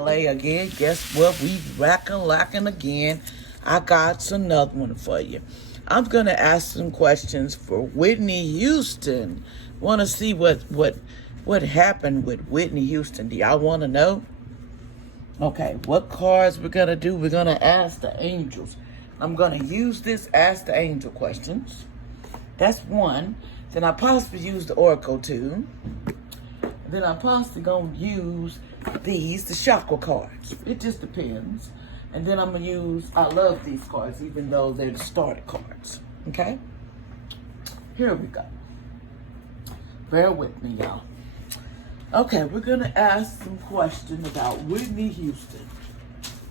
LA again. Guess what? We lacking again. I got another one for you. I'm gonna ask some questions for Whitney Houston. Want to see what happened with Whitney Houston? Do y'all want to know? Okay, what cards we're gonna do? We're gonna ask the angels. I'm gonna use this Ask the Angel questions. That's one. Then I possibly use the Oracle too. Then I'm possibly gonna use these, the chakra cards. It just depends. And then I'm gonna use, I love these cards, even though they're the starter cards. Okay? Here we go. Bear with me, y'all. Okay, we're gonna ask some questions about Whitney Houston.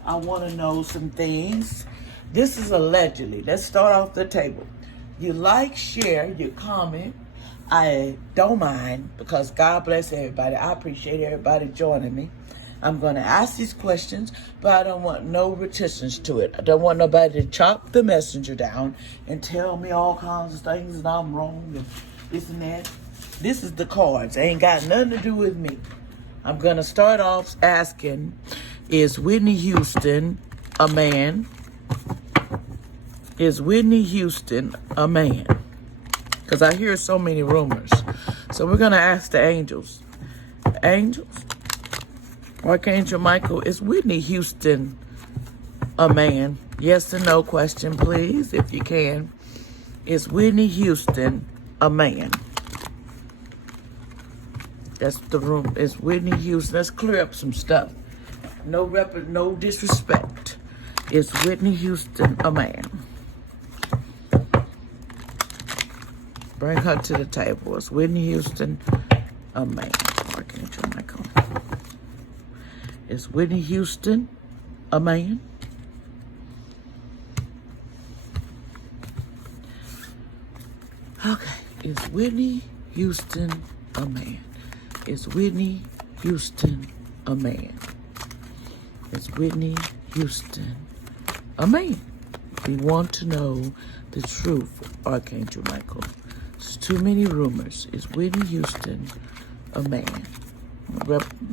I wanna know some things. This is allegedly. Let's start off the table. You like, share, you comment. I don't mind, because God bless everybody. I appreciate everybody joining me. I'm going to ask these questions, but I don't want no reticence to it. I don't want nobody to chop the messenger down and tell me all kinds of things and I'm wrong and this and that. This is the cards. It ain't got nothing to do with me. I'm going to start off asking, is Whitney Houston a man? Is Whitney Houston a man? Because I hear so many rumors. So we're going to ask the angels. Angels? Archangel Michael, is Whitney Houston a man? Yes or no question, please, if you can. Is Whitney Houston a man? That's the room. Is Whitney Houston? Let's clear up some stuff. No disrespect. Is Whitney Houston a man? Bring her to the table. Is Whitney Houston a man? Archangel Michael. Is Whitney Houston a man? Okay. Is Whitney Houston a man? Is Whitney Houston a man? Is Whitney Houston a man? We want to know the truth, Archangel Michael. There's too many rumors. Is Whitney Houston a man?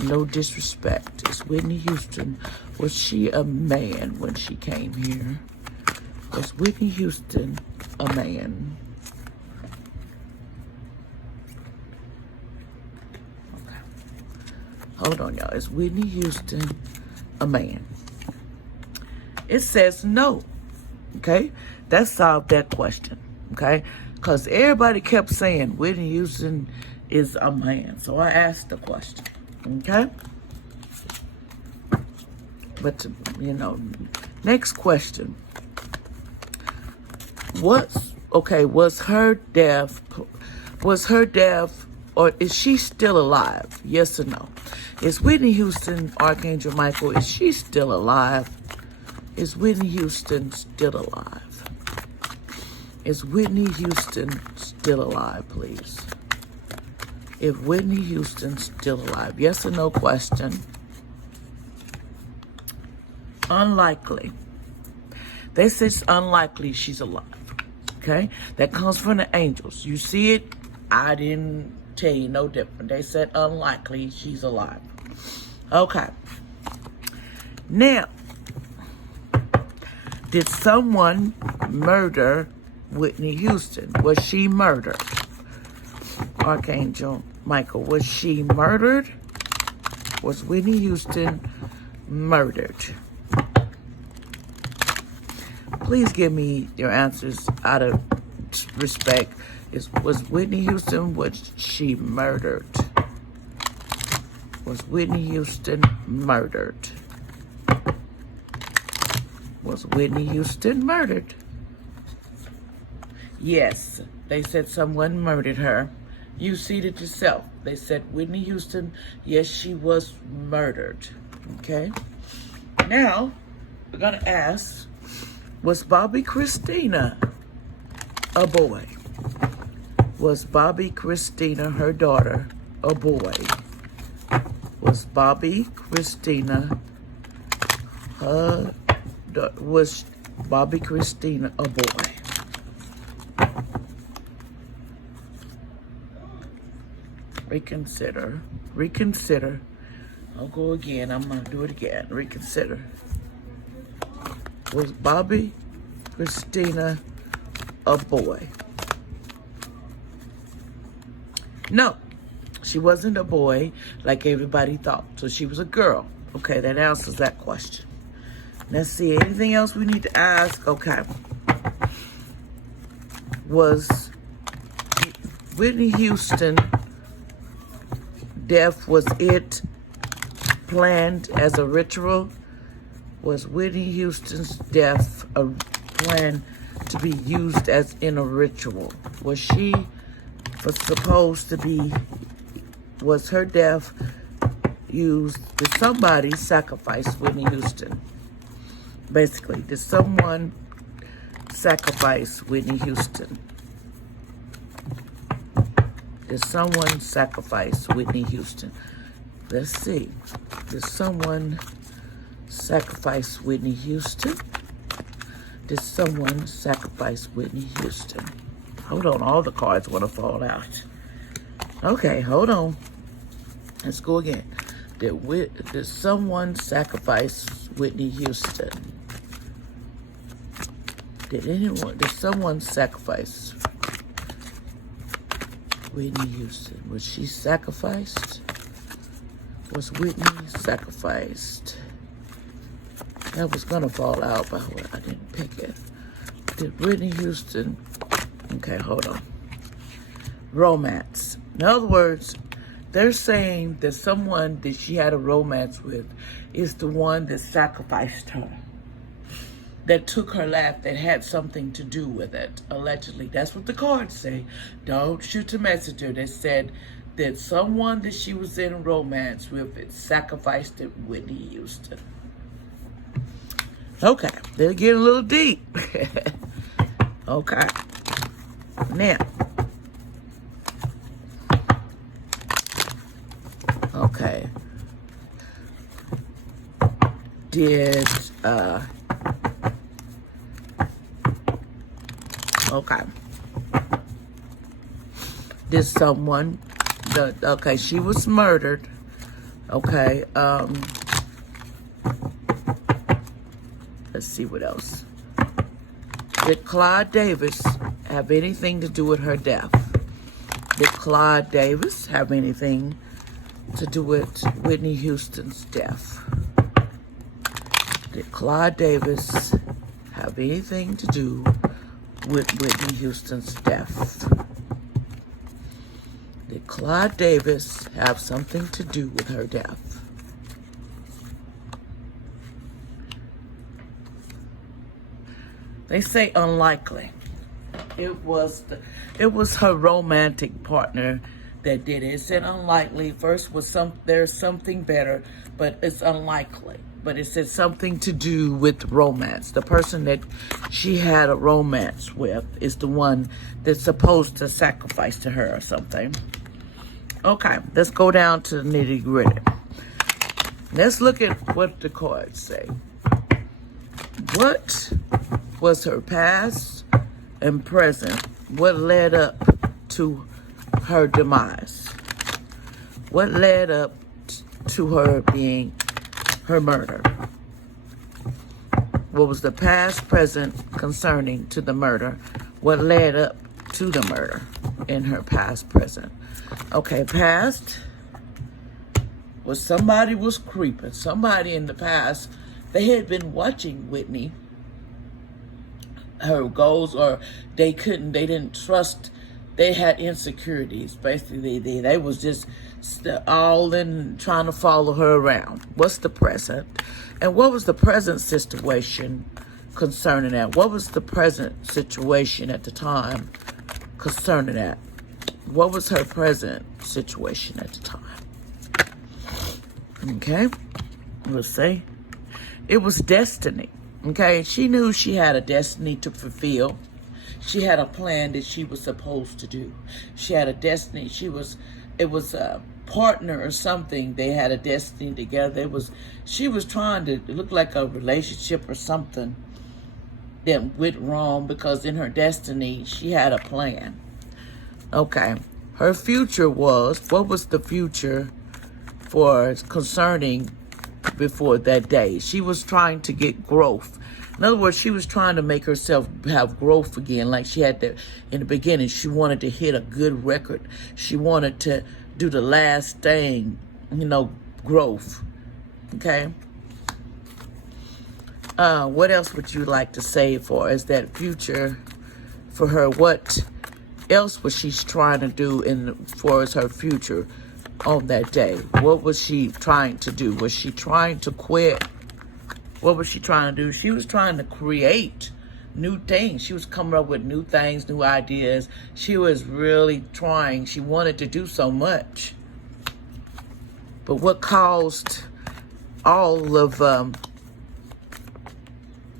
No disrespect. Is Whitney Houston, was she a man when she came here? Was Whitney Houston a man? Okay. Hold on, y'all. Is Whitney Houston a man? It says no. Okay? That solved that question. Okay? Because everybody kept saying Whitney Houston is a man. So I asked the question. Okay? But, next question. Was her death, or is she still alive? Yes or no? Is Whitney Houston, Archangel Michael, is she still alive? Is Whitney Houston still alive? Is Whitney Houston still alive, please? If Whitney Houston's still alive, yes or no question. Unlikely. They say it's unlikely she's alive. Okay? That comes from the angels. You see it? I didn't tell you no different. They said unlikely she's alive. Okay. Now, did someone murder Whitney Houston? Was she murdered? Archangel Michael, was she murdered? Was Whitney Houston murdered? Please give me your answers out of respect. Was Whitney Houston, was she murdered? Was Whitney Houston murdered? Was Whitney Houston murdered? Yes, they said someone murdered her. You see it yourself. They said Whitney Houston, yes, she was murdered. Okay? Now, we're going to ask, was Bobby Christina a boy? Was Bobby Christina, her daughter, a boy? Was Bobby Christina, was Bobby Christina a boy? Reconsider. I'll go again. I'm going to do it again. Reconsider. Was Bobby Christina a boy? No, she wasn't a boy like everybody thought. So she was a girl. Okay, that answers that question. Let's see, anything else we need to ask? Okay. Was Whitney Houston death, was it planned as a ritual? Was Whitney Houston's death a plan to be used as in a ritual? Was she supposed to be, was her death used, did somebody sacrifice Whitney Houston? Basically, did someone sacrifice Whitney Houston? Did someone sacrifice Whitney Houston? Let's see. Did someone sacrifice Whitney Houston? Did someone sacrifice Whitney Houston? Hold on, all the cards want to fall out. Okay, hold on. Let's go again. Did someone sacrifice Whitney Houston? Did someone sacrifice Whitney Houston? Was she sacrificed? Was Whitney sacrificed? That was gonna fall out, but I didn't pick it. Did Whitney Houston? Okay, hold on. Romance. In other words, they're saying that someone that she had a romance with is the one that sacrificed her, that took her life, that had something to do with it, allegedly. That's what the cards say. Don't shoot the messenger. They said that someone that she was in a romance with it sacrificed it, Whitney Houston. Okay, they're getting a little deep. Okay. Now. Okay. Did, okay. Did someone, okay, she was murdered. Okay, let's see what else. Did Claude Davis have anything to do with her death? Did Claude Davis have anything to do with Whitney Houston's death? Did Claude Davis have anything to do with Whitney Houston's death? Did Claude Davis have something to do with her death? They say unlikely. It was her romantic partner that did it. It said unlikely. First was there's something better, but it's unlikely. But it said something to do with romance. The person that she had a romance with is the one that's supposed to sacrifice to her or something. Okay, let's go down to the nitty gritty. Let's look at what the cards say. What was her past and present? What led up to her demise? What led up to her being her murder? What was the past, present concerning to the murder? What led up to the murder in her past, present? Okay, past was somebody was creeping. Somebody in the past, they had been watching Whitney, her goals, or they didn't trust. They had insecurities. Basically, they was just all in trying to follow her around. What's the present? And what was the present situation concerning that? What was the present situation at the time concerning that? What was her present situation at the time? Okay, let's say it was destiny. Okay, she knew she had a destiny to fulfill. She had a plan that she was supposed to do. She had a destiny. It was a partner or something. They had a destiny together. She was trying to look like a relationship or something that went wrong, because in her destiny, she had a plan. Okay, her future was, what was the future for concerning before that day. She was trying to get growth. In other words, she was trying to make herself have growth again, like she had in the beginning. She wanted to hit a good record. She wanted to do the last thing, growth. Okay. What else would you like to say for as that future for her? What else was she trying to do for as her future on that day? What was she trying to do? Was she trying to quit? What was she trying to do? She was trying to create new things. She was coming up with new things, new ideas. She was really trying. She wanted to do so much. But what caused all of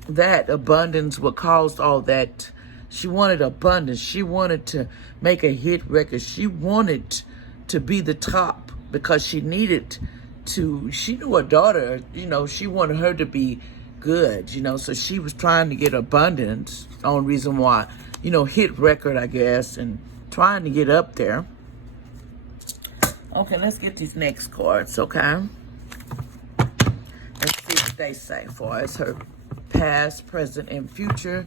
that abundance, what caused all that? She wanted abundance. She wanted to make a hit record. She wanted to be the top because she needed to. She knew her daughter, she wanted her to be good, so she was trying to get abundance. The only reason why, hit record, I guess, and trying to get up there. Okay, let's get these next cards, okay? Let's see what they say for us. Her past, present, and future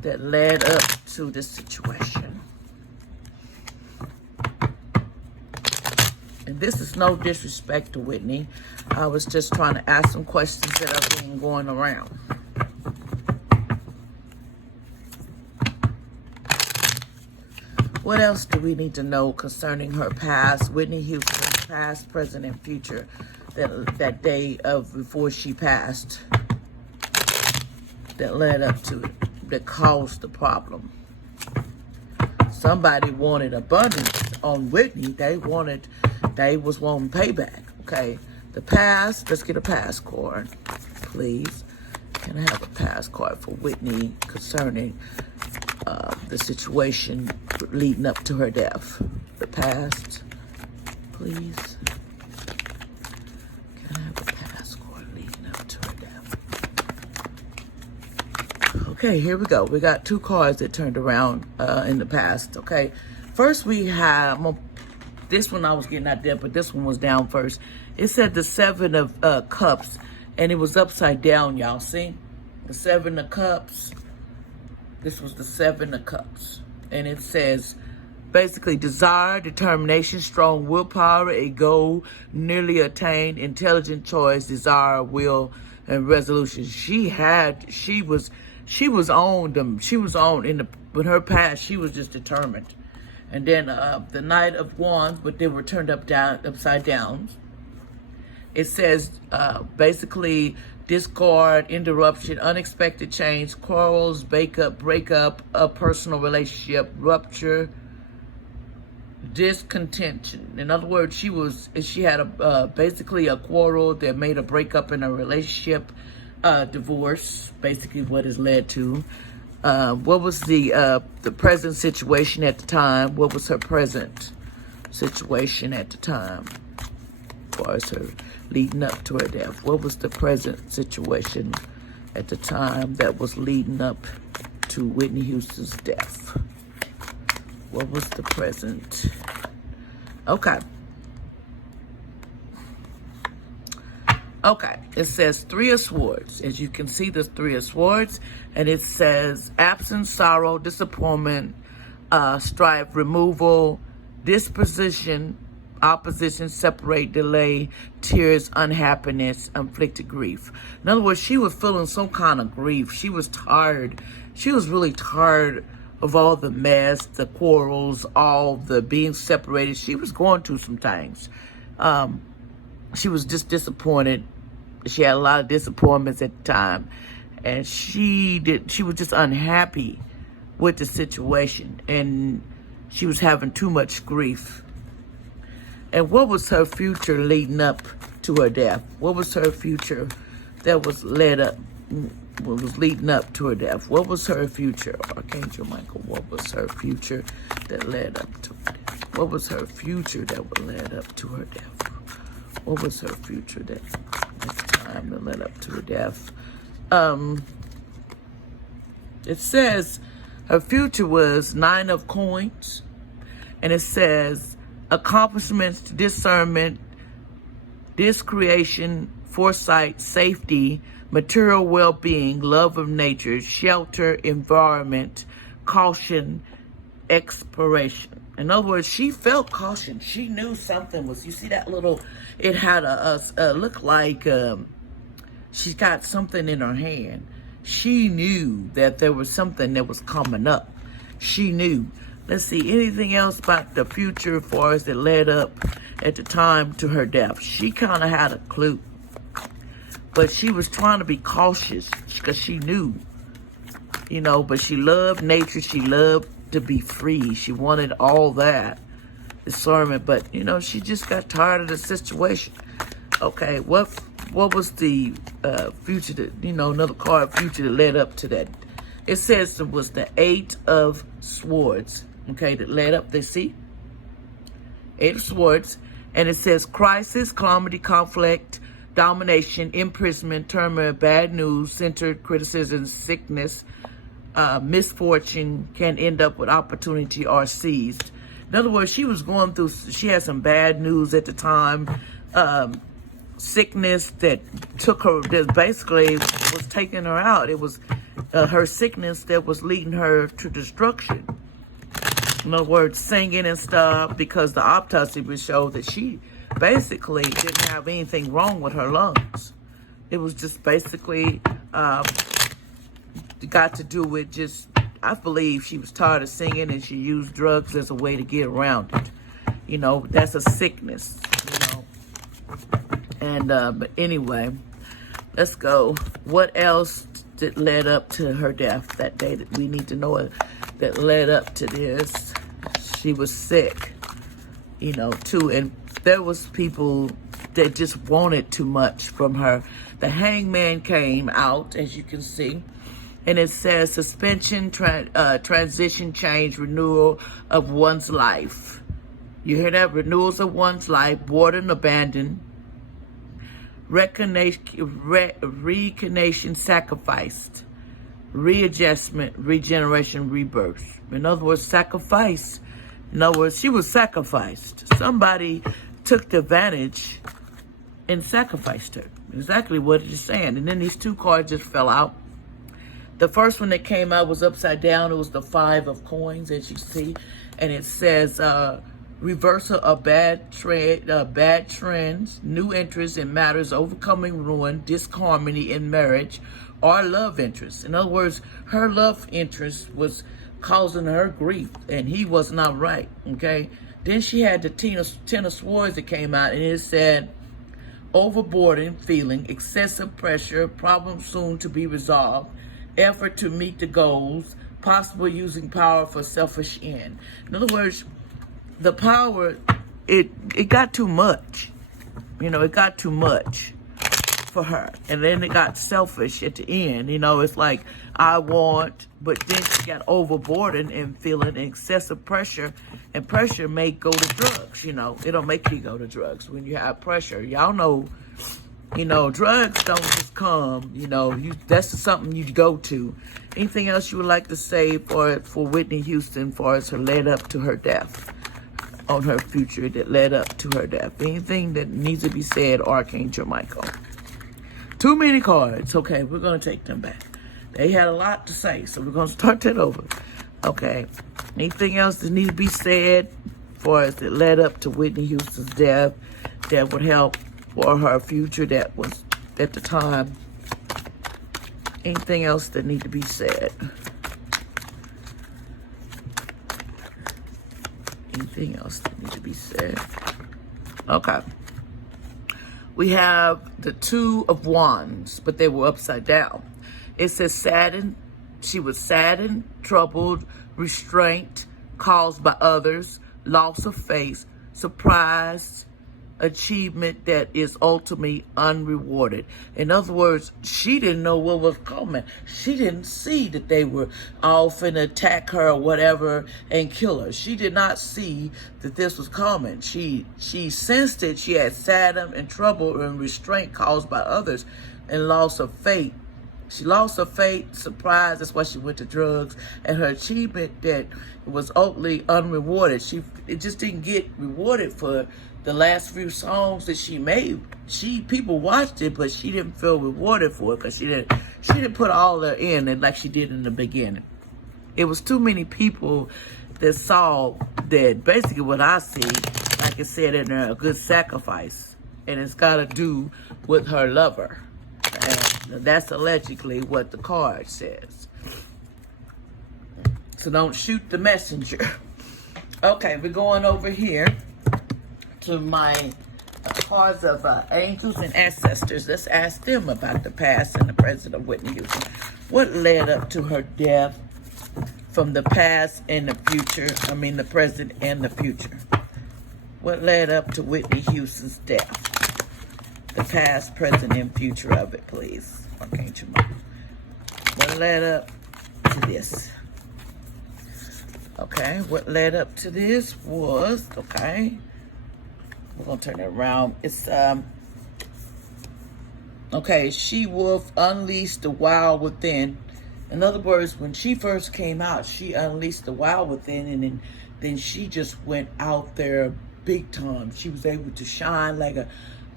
that led up to this situation. And this is no disrespect to Whitney. I was just trying to ask some questions that have been going around. What else do we need to know concerning her past, Whitney Houston's past, present, and future that day of before she passed that led up to it, that caused the problem? Somebody wanted abundance on Whitney. They was wanting payback, okay? The past, let's get a past card, please. Can I have a past card for Whitney concerning the situation leading up to her death? The past, please. Can I have a past card leading up to her death? Okay, here we go. We got two cards that turned around in the past, okay? First we have, this one I was getting out there, but this one was down first. It said the Seven of Cups, and it was upside down, y'all. See? The Seven of Cups. This was the Seven of Cups. And it says, basically, desire, determination, strong willpower, a goal nearly attained, intelligent choice, desire, will, and resolution. She was on them. She was on, in her past, she was just determined. And then the Knight of Wands, but they were turned upside down. It says basically discord, interruption, unexpected change, quarrels, breakup, a personal relationship, rupture, discontention. In other words, she had basically a quarrel that made a breakup in a relationship, divorce, basically what has led to. What was the present situation at the time? What was her present situation at the time? As far as her leading up to her death. What was the present situation at the time that was leading up to Whitney Houston's death? What was the present? Okay. Okay, it says Three of Swords. As you can see, there's Three of Swords, and it says absence, sorrow, disappointment, strife, removal, disposition, opposition, separate, delay, tears, unhappiness, inflicted grief. In other words, she was feeling some kind of grief. She was tired. She was really tired of all the mess, the quarrels, all the being separated. She was going through some things. She was just disappointed. She had a lot of disappointments at the time. And she was just unhappy with the situation. And she was having too much grief. And what was her future leading up to her death? What was her future that was leading up to her death? What was her future? Archangel Michael, what was her future that led up to her death? What was her future that led up to her death? What was her future that at the time that led up to her death? It says her future was Nine of Coins, and it says accomplishments, discernment, This creation, foresight, safety, material well-being, love of nature, shelter, environment, caution, exploration. In other words, she felt caution. She knew something was, you see that little, it had look like she's got something in her hand. She knew that there was something that was coming up. She knew. Let's see, anything else about the future for us that led up at the time to her death? She kind of had a clue. But she was trying to be cautious because she knew, but she loved nature. She loved to be free. She wanted all that discernment, but, she just got tired of the situation. Okay, what was the future that, another card future that led up to that? It says it was the 8 of Swords, okay, that led up, they see? 8 of Swords, and it says crisis, calamity, conflict, domination, imprisonment, turmoil, bad news, centered criticism, sickness, misfortune can end up with opportunity or seized. In other words, she was going through, she had some bad news at the time, sickness that took her, that basically was taking her out. It was her sickness that was leading her to destruction. In other words, singing and stuff, because the autopsy would show that she basically didn't have anything wrong with her lungs. It was just basically got to do with just, I believe she was tired of singing and she used drugs as a way to get around it. That's a sickness, And, but anyway, let's go. What else that led up to her death that day that we need to know that led up to this? She was sick, too. And there was people that just wanted too much from her. The Hangman came out, as you can see. And it says suspension, transition, change, renewal of one's life. You hear that? Renewals of one's life, boredom, abandon, recognition, sacrificed, readjustment, regeneration, rebirth. In other words, sacrifice. In other words, she was sacrificed. Somebody took the advantage and sacrificed her. Exactly what it is saying. And then these 2 cards just fell out. The first one that came out was upside down. It was the 5 of coins, as you see. And it says, reversal of bad trends, new interest in matters, overcoming ruin, disharmony in marriage, or love interest. In other words, her love interest was causing her grief, and he was not right, okay? Then she had the 10 of Swords that came out, and it said, overboarding feeling, excessive pressure, problem soon to be resolved, effort to meet the goals, possible using power for selfish end. In other words, the power, it got too much. It got too much for her. And then it got selfish at the end. It's like, I want, but then she got overboarded and feeling excessive pressure. And pressure may go to drugs, It'll make you go to drugs when you have pressure. Y'all know, drugs don't just come, that's something you go to. Anything else you would like to say for Whitney Houston for as her led up to her death? On her future that led up to her death. Anything that needs to be said, Archangel Michael. Too many cards. Okay, we're going to take them back. They had a lot to say, so we're going to start that over. Okay. Anything else that needs to be said for us that led up to Whitney Houston's death that would help for her future that was at the time? Anything else that needs to be said? Anything else that needs to be said? Okay. We have the 2 of Wands, but they were upside down. It says saddened. She was saddened, troubled, restraint caused by others, loss of faith, surprised, achievement that is ultimately unrewarded. In other words, she didn't know what was coming. She didn't see that they were all finna attack her or whatever and kill her. She did not see that this was coming. She sensed it. She had sadness and trouble and restraint caused by others and loss of faith She lost her faith, surprise. That's why she went to drugs. And her achievement that was totally unrewarded. It just didn't get rewarded for the last few songs that she made. People watched it, but she didn't feel rewarded for it because she didn't put all her in like she did in the beginning. It was too many people that saw that basically what I see, like I said in there, a good sacrifice. And it's got to do with her lover. And that's allegedly what the card says. So don't shoot the messenger. Okay, we're going over here to my cards of angels and ancestors. Let's ask them about the past and the present of Whitney Houston. What led up to her death from the past and the future? I mean, the present and the future. What led up to Whitney Houston's death? The past, present, and future of it, please. Why can't you move? What led up to this? Okay, what led up to this was, okay, we're going to turn it around. It's, okay, she-wolf unleashed the wild within. In other words, when she first came out, she unleashed the wild within, and then she just went out there big time. She was able to shine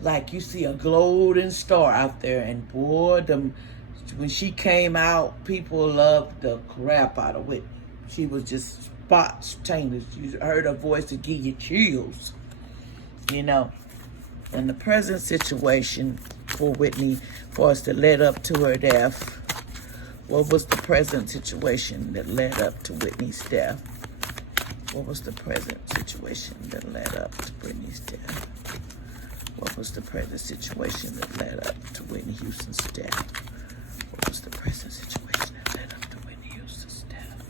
like you see a golden star out there. And boy, when she came out, people loved the crap out of Whitney. She was just spot changers. You heard her voice to give you chills, you know. And the present situation for Whitney, for us that led up to her death, what was the present situation that led up to Whitney's death? What was the present situation that led up to Whitney's death? What was the present situation that led up to Whitney Houston's death? What was the present situation that led up to Whitney Houston's death?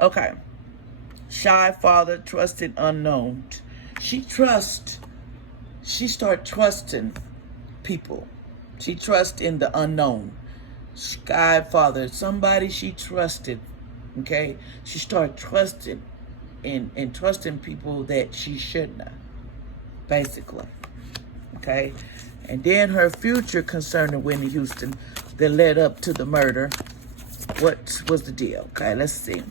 Okay. Shy father, trusted unknown. She started trusting people. She trusts in the unknown. Sky father, somebody she trusted. Okay? She started trusting and trusting people that she shouldn't have. Basically. Okay, and then her future concerning Whitney Houston that led up to the murder. What was the deal? Okay, let's see.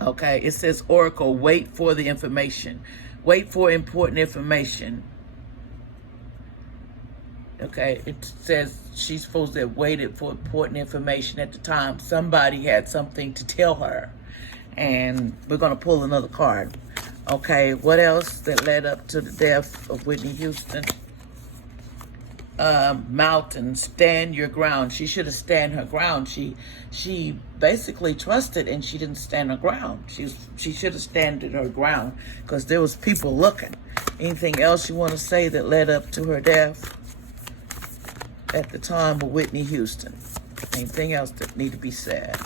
Okay, it says Oracle, wait for the information. Wait for important information. Okay, it says she's supposed to have waited for important information at the time. Somebody had something to tell her. And we're going to pull another card. Okay, what else that led up to the death of Whitney Houston? Mountain, stand your ground. She should have stand her ground. She basically trusted and she didn't stand her ground. She should have standed her ground because there was people looking. Anything else you want to say that led up to her death at the time of Whitney Houston? Anything else that need to be said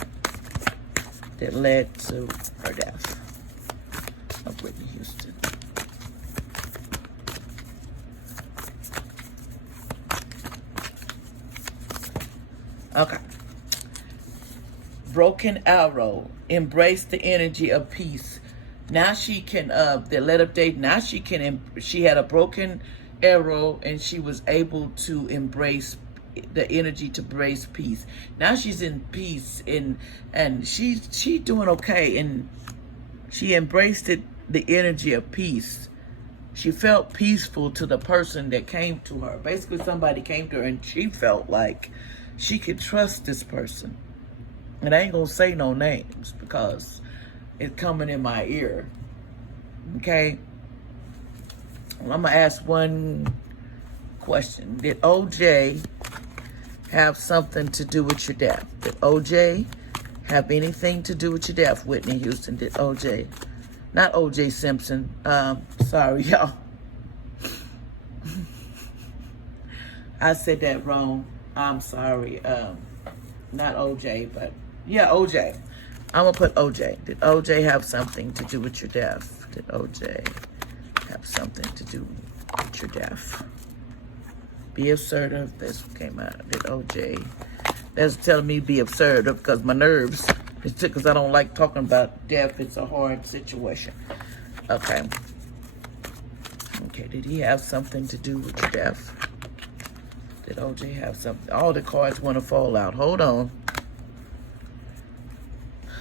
that led to her death of Whitney Houston? Okay. Broken arrow. Embrace the energy of peace. Now she can, the let up date, now she had a broken arrow and she was able to embrace the energy to embrace peace. Now she's in peace and she's doing okay, and she embraced the energy of peace. She felt peaceful to the person that came to her. Basically, somebody came to her and she felt like she could trust this person. And I ain't gonna say no names because it's coming in my ear. Okay? Well, I'm gonna ask one question. Did OJ have something to do with your death? Did OJ have anything to do with your death, Whitney Houston? Did OJ? Not OJ Simpson. Sorry, y'all. I said that wrong. I'm sorry. Not OJ, but yeah, OJ. I'm going to put OJ. Did OJ have something to do with your death? Did OJ have something to do with your death? Be assertive. This came out. Did OJ? That's telling me be assertive because my nerves. It's because I don't like talking about death. It's a hard situation. Okay. Okay, did he have something to do with your death? Did OJ have something? All the cards want to fall out. Hold on.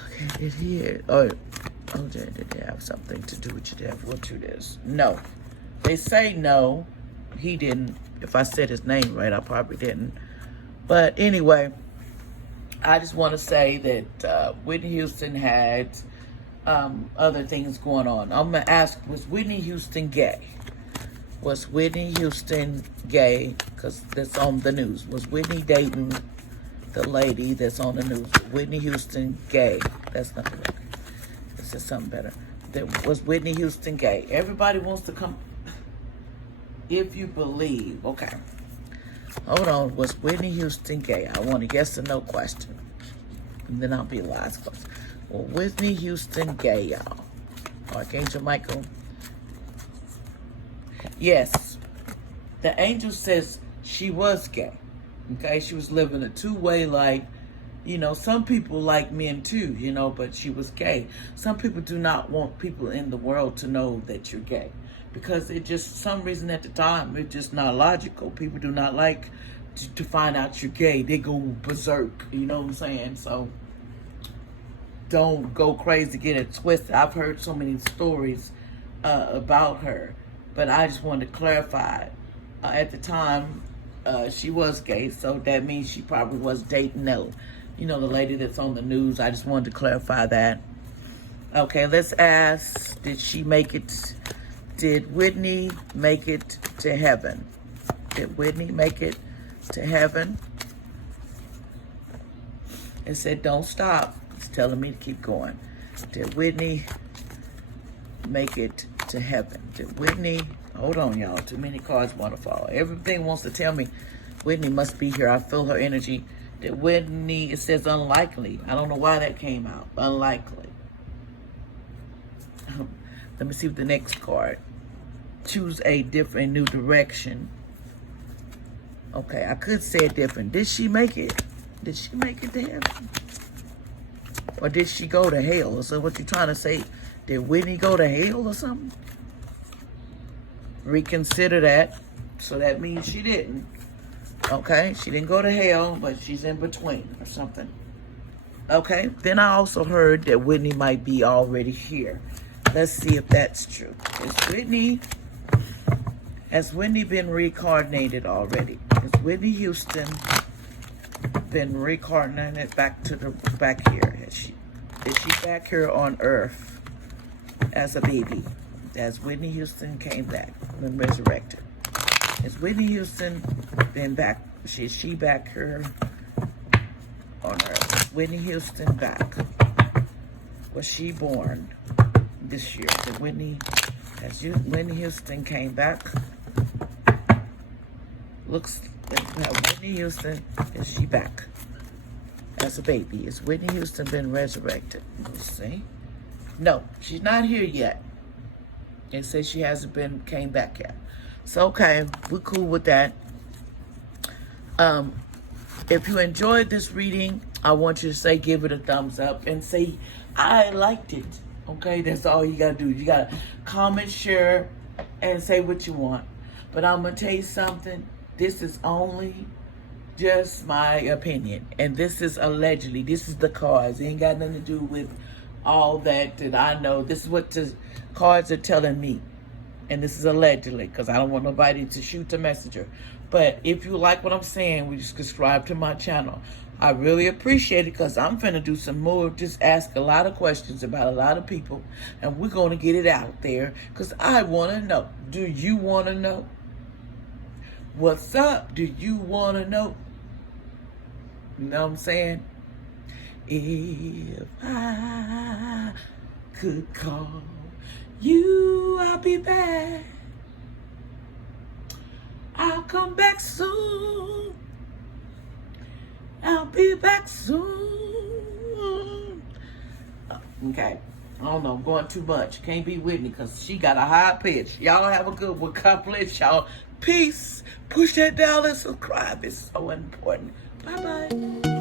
Okay, did he? Oh, OJ, did he have something to do with your dad? What you this? No. They say no. He didn't. If I said his name right, I probably didn't. But anyway, I just want to say that Whitney Houston had other things going on. I'm going to ask, was Whitney Houston gay? Was Whitney Houston gay? Because that's on the news. Was Whitney dating the lady that's on the news? Whitney Houston gay? That's not right. This is something better. Was Whitney Houston gay? Everybody wants to come. If you believe, okay. Hold on. Was Whitney Houston gay? I want a yes or no question. And then I'll be last question. Well, Whitney Houston gay, y'all? Archangel Michael. Yes. The angel says she was gay. Okay? She was living a two-way life. You know, some people like men too, you know, but she was gay. Some people do not want people in the world to know that you're gay. Because it just, some reason at the time, it's just not logical. People do not like to find out you're gay. They go berserk, you know what I'm saying? So don't go crazy, get it twisted. I've heard so many stories about her, but I just wanted to clarify. At the time, she was gay, so that means she probably was dating the lady that's on the news. I just wanted to clarify that. Okay, let's ask, did she make it? Did Whitney make it to heaven? Did Whitney make it to heaven? It said, don't stop. It's telling me to keep going. Did Whitney make it to heaven? Did Whitney, hold on, y'all. Too many cards want to fall. Everything wants to tell me Whitney must be here. I feel her energy. Did Whitney, it says unlikely. I don't know why that came out. Unlikely. Let me see the next card. Choose a different new direction. Okay, I could say it different. Did she make it? Did she make it to heaven? Or did she go to hell? So what you trying to say? Did Whitney go to hell or something? Reconsider that. So that means she didn't. Okay, she didn't go to hell, but she's in between or something. Okay, then I also heard that Whitney might be already here. Let's see if that's true. Has Whitney been reincarnated already? Has Whitney Houston been reincarnated back here? Is she back here on Earth as a baby? As Whitney Houston came back and resurrected? Has Whitney Houston been back? Is she back here on Earth? Whitney Houston back? Was she born this year? Has Whitney Houston came back? Looks like Whitney Houston, is she back as a baby? Has Whitney Houston been resurrected? Let's see. No, she's not here yet. It says she hasn't came back yet. So, okay, we're cool with that. If you enjoyed this reading, I want you to give it a thumbs up and say, I liked it. Okay, that's all you got to do. You got to comment, share, and say what you want. But I'm going to tell you something. This is only just my opinion. And this is allegedly. This is the cards. It ain't got nothing to do with all that I know. This is what the cards are telling me. And this is allegedly, because I don't want nobody to shoot the messenger. But if you like what I'm saying, we just subscribe to my channel. I really appreciate it, because I'm finna do some more, just ask a lot of questions about a lot of people. And we're going to get it out there, because I want to know. Do you want to know? What's up? Do you want to know? You know what I'm saying? If I could call you, I'll be back. I'll come back soon. I'll be back soon. Okay. I don't know. I'm going too much. Can't be Whitney because she got a high pitch. Y'all have a good one. God bless y'all. Peace. Push that down and subscribe. It's so important. Bye-bye.